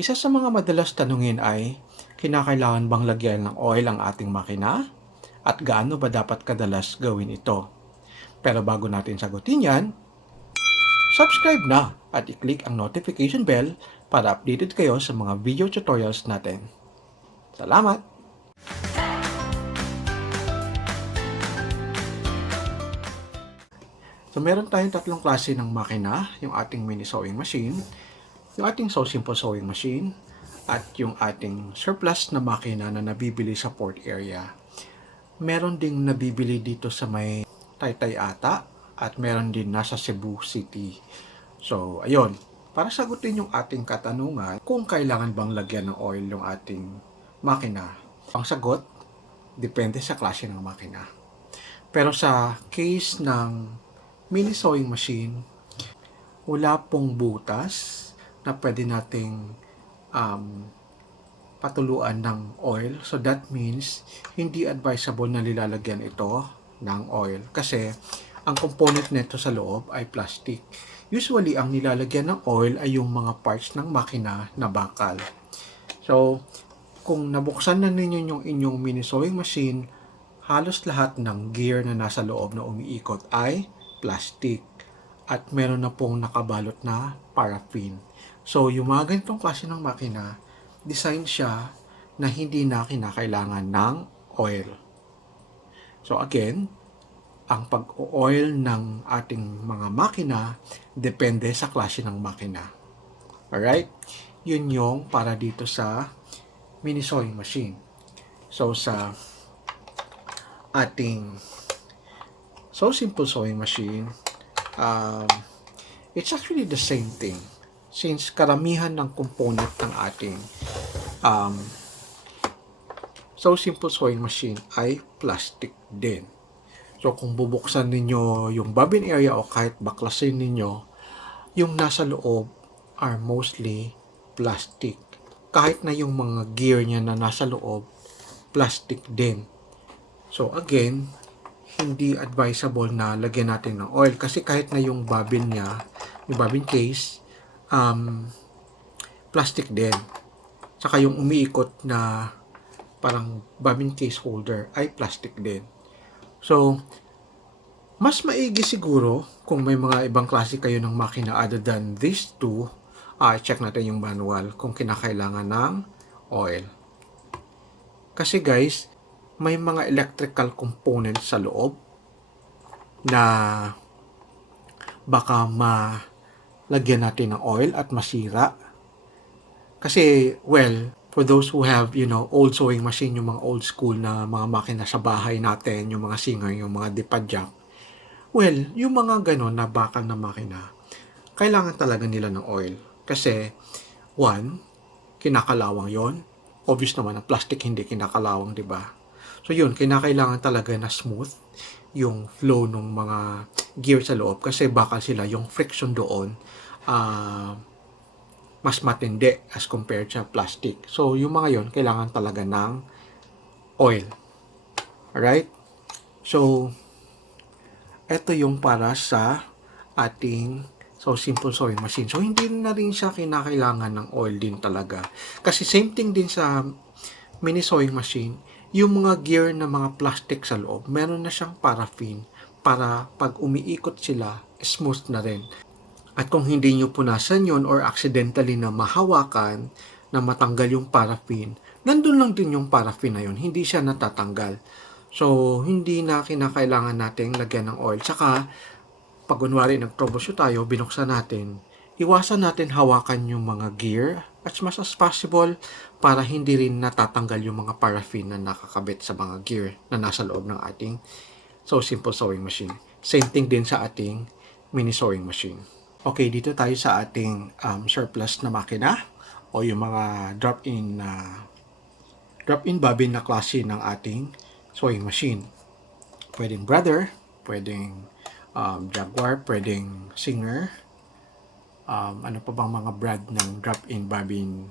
Isa sa mga madalas tanungin ay, kinakailangan bang lagyan ng oil ang ating makina? At gaano ba dapat kadalas gawin ito? Pero bago natin sagutin yan, subscribe na at i-click ang notification bell para updated kayo sa mga video tutorials natin. Salamat! So meron tayong tatlong klase ng makina, yung ating mini sewing machine, yung ating So Simple Sewing Machine, at yung ating surplus na makina na nabibili sa port area. Meron ding nabibili dito sa may Taytay ata, at meron din nasa Cebu City. So, ayun. Para sagutin yung ating katanungan, kung kailangan bang lagyan ng oil yung ating makina, ang sagot, depende sa klase ng makina. Pero sa case ng mini sewing machine, wala pong butas na pwede nating patuluan ng oil. So that means hindi advisable na nilalagyan ito ng oil kasi ang component nito sa loob ay plastic. Usually ang nilalagyan ng oil ay yung mga parts ng makina na bakal. So kung nabuksan na ninyo yung inyong mini sewing machine, halos lahat ng gear na nasa loob na umiikot ay plastic at meron na pong nakabalot na paraffin. So, yung mga ganitong klase ng makina, design siya na hindi na kinakailangan ng oil. So, again, ang pag-oil ng ating mga makina depende sa klase ng makina. Alright? Yun yung para dito sa mini sewing machine. So, sa ating So Simple Sewing Machine, it's actually the same thing. Since karamihan ng component ng ating So Simple Sewing Machine ay plastic din. So kung bubuksan ninyo yung bobbin area o kahit baklasin ninyo, yung nasa loob are mostly plastic. Kahit na yung mga gear niya na nasa loob, plastic din. So again, hindi advisable na lagyan natin ng oil kasi kahit na yung bobbin niya, yung bobbin case, plastic din. Saka yung umiikot na parang bobbin case holder ay plastic din. So, mas maigi siguro kung may mga ibang klase kayo ng makina other than these two, check natin yung manual kung kinakailangan ng oil. Kasi guys, may mga electrical components sa loob na baka malagyan natin ng oil at masira. Kasi, well, for those who have, old sewing machine, yung mga old school na mga makina sa bahay natin, yung mga Singer, yung mga Dipadjak, well, yung mga ganon na bakal na makina, kailangan talaga nila ng oil. Kasi, one, kinakalawang yon. Obvious naman na plastic hindi kinakalawang, di ba? So yun, kinakailangan talaga na smooth yung flow ng mga gear sa loob kasi bakal sila, yung friction doon mas matindi as compared sa plastic. So yung mga yon kailangan talaga ng oil. Alright? So, ito yung para sa ating So Simple Sewing Machine. So hindi na rin siya kinakailangan ng oil din talaga. Kasi same thing din sa mini sewing machine, yung mga gear na mga plastic sa loob, meron na siyang paraffin para pag umiikot sila, smooth na rin. At kung hindi nyo punasan yon or accidentally na mahawakan, na matanggal yung paraffin, nandun lang din yung paraffin na yun, hindi siya natatanggal. So, hindi na kinakailangan natin lagyan ng oil. Tsaka, pag kunwari nag-troubleshoot tayo, binuksan natin, iwasan natin hawakan yung mga gear as much as possible para hindi rin natatanggal yung mga paraffin na nakakabit sa mga gear na nasa loob ng ating So Simple Sewing Machine. Same thing din sa ating mini sewing machine. Okay, dito tayo sa ating surplus na makina o yung mga drop-in bobbin na klase ng ating sewing machine. Pwedeng Brother, pwedeng Jaguar, pwedeng Singer, ano pa bang mga brand ng drop-in bobbin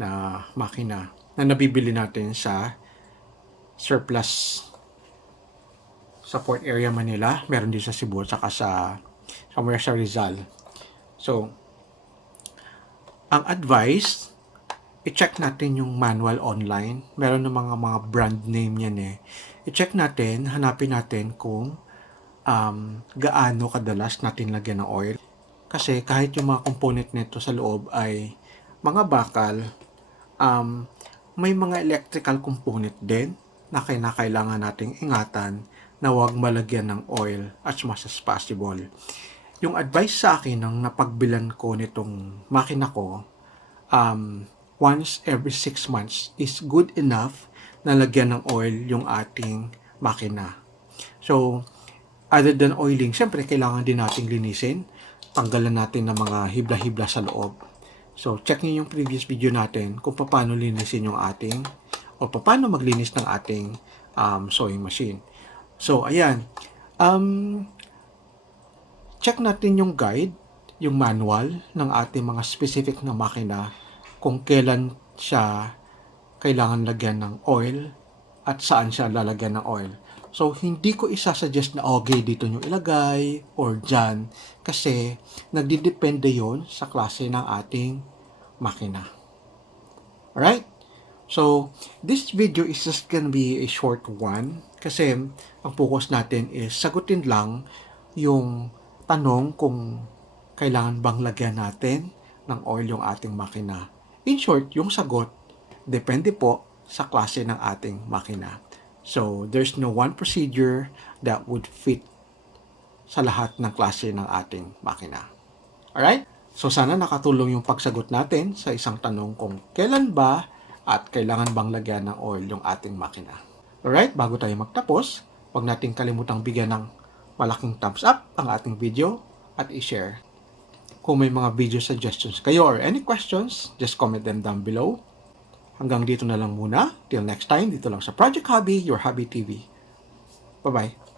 na makina na nabibili natin sa surplus sa Port Area Manila, meron din sa Cebu, saka sa somewhere sa Rizal. So, Ang advice, i-check natin yung manual online. Meron ng mga brand name yan eh. I-check natin, hanapin natin kung gaano kadalas natin lagyan ng oil. Kasi kahit yung mga component nito sa loob ay mga bakal, may mga electrical component din na kailangan nating ingatan na huwag malagyan ng oil as much as possible. Yung advice sa akin ng napagbilan ko nitong makina ko, once every 6 months is good enough na lagyan ng oil yung ating makina. So, other than oiling, syempre kailangan din nating linisin. Tanggalan natin ng mga hibla-hibla sa loob. So, check niyo yung previous video natin kung paano linisin yung ating o paano maglinis ng ating sewing machine. So, ayan. Check natin yung guide, yung manual ng ating mga specific na makina kung kailan siya kailangan lagyan ng oil at saan siya lalagyan ng oil. So, hindi ko isasuggest na okay, dito nyo ilagay or dyan kasi nagdidepende yon sa klase ng ating makina. Alright? So, this video is just gonna be a short one kasi ang focus natin is sagutin lang yung tanong kung kailangan bang lagyan natin ng oil yung ating makina. In short, yung sagot, depende po sa klase ng ating makina. So, there's no one procedure that would fit sa lahat ng klase ng ating makina. Alright? So, sana nakatulong yung pagsagot natin sa isang tanong kung kailan ba at kailangan bang lagyan ng oil yung ating makina. Alright? Bago tayo magtapos, huwag nating kalimutang bigyan ng malaking thumbs up ang ating video at i-share. Kung may mga video suggestions kayo or any questions, just comment them down below. Hanggang dito na lang muna. Till next time, dito lang sa Project Hobby, your Hobby TV. Bye-bye.